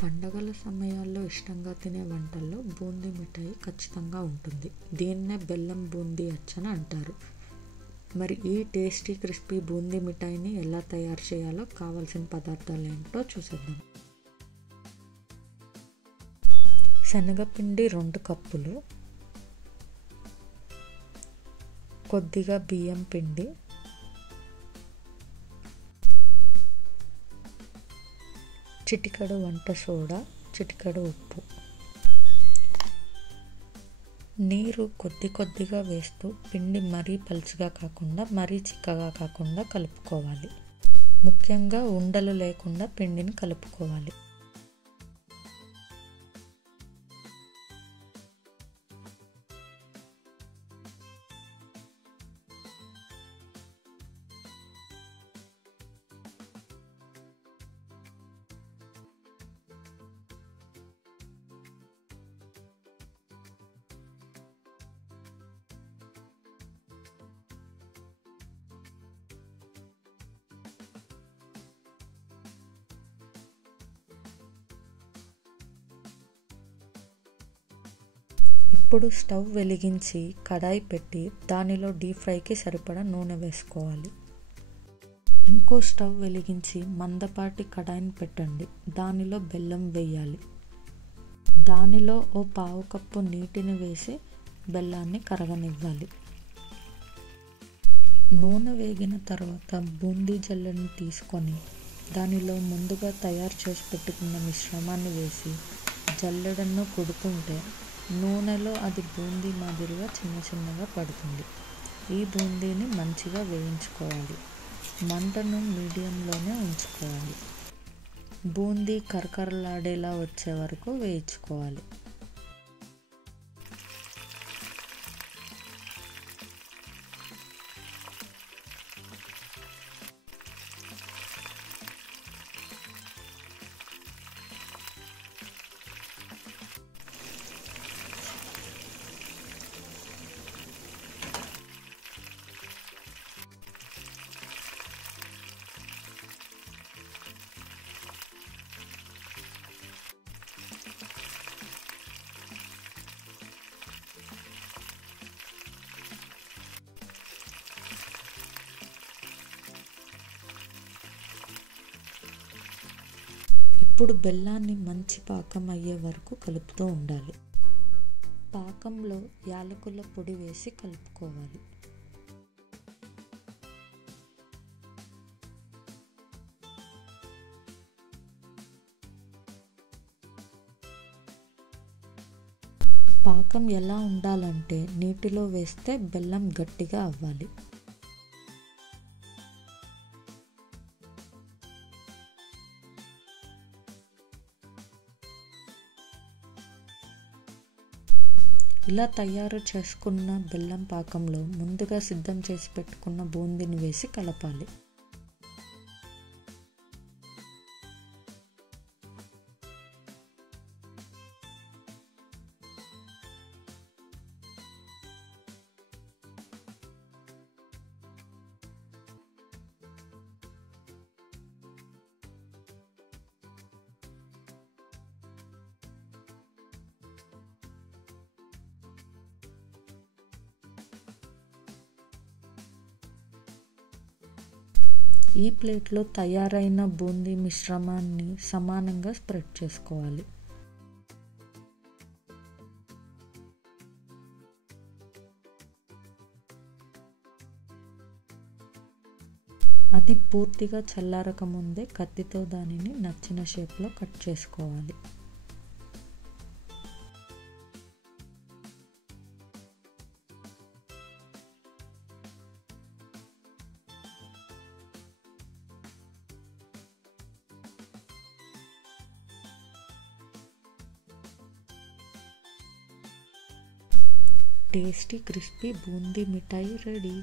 పండగల సమయాల్లో ఇష్టంగా తినే వంటల్లో బూందీ మిఠాయి ఖచ్చితంగా ఉంటుంది. దీన్నే బెల్లం బూందీ అచ్చని అంటారు. మరి ఈ టేస్టీ క్రిస్పీ బూందీ మిఠాయిని ఎలా తయారు చేయాలో కావాల్సిన పదార్థాలు ఏంటో చూసేద్దాం. శనగపిండి 2 కప్పులు, కొద్దిగా బియ్యం పిండి, చిటికెడు వంట సోడా, చిటికెడు ఉప్పు. నీరు కొద్దిగా వేస్తూ పిండి మరీ పలుచగా కాకుండా మరీ చిక్కగా కాకుండా కలుపుకోవాలి. ముఖ్యంగా ఉండలు లేకుండా పిండిని కలుపుకోవాలి. ఇప్పుడు స్టవ్ వెలిగించి కడాయి పెట్టి దానిలో డీప్ ఫ్రైకి సరిపడా నూనె వేసుకోవాలి. ఇంకో స్టవ్ వెలిగించి మందపాటి కడాయిని పెట్టండి. దానిలో బెల్లం వేయాలి. దానిలో ఓ 1/2 కప్పు నీటిని వేసి బెల్లాన్ని కరగనివ్వాలి. నూనె వేగిన తర్వాత బూందీ జల్లెడని తీసుకొని దానిలో ముందుగా తయారు చేసి పెట్టుకున్న మిశ్రమాన్ని వేసి జల్లెడను కొడుతుంటే నూనెలో అది బూందీ మాదిరిగా చిన్నగా పడుతుంది. ఈ బూందీని మంచిగా వేయించుకోవాలి. మంటను మీడియంలోనే ఉంచుకోవాలి. బూందీ కరకరలాడేలా వచ్చే వరకు వేయించుకోవాలి. ఇప్పుడు బెల్లాన్ని మంచి పాకం అయ్యే వరకు కలుపుతూ ఉండాలి. పాకంలో యాలకుల పొడి వేసి కలుపుకోవాలి. పాకం ఎలా ఉండాలంటే నీటిలో వేస్తే బెల్లం గట్టిగా అవ్వాలి. ఇలా తయారు చేసుకున్న బెల్లం పాకంలో ముందుగా సిద్ధం చేసి పెట్టుకున్న బూందీని వేసి కలపాలి. ఈ ప్లేట్లో తయారైన బూందీ మిశ్రమాన్ని సమానంగా స్ప్రెడ్ చేసుకోవాలి. అది పూర్తిగా చల్లారక ముందే కత్తితో దానిని నచ్చిన షేప్లో కట్ చేసుకోవాలి. టేస్టీ క్రిస్పీ బూందీ మిఠాయి రెడీ.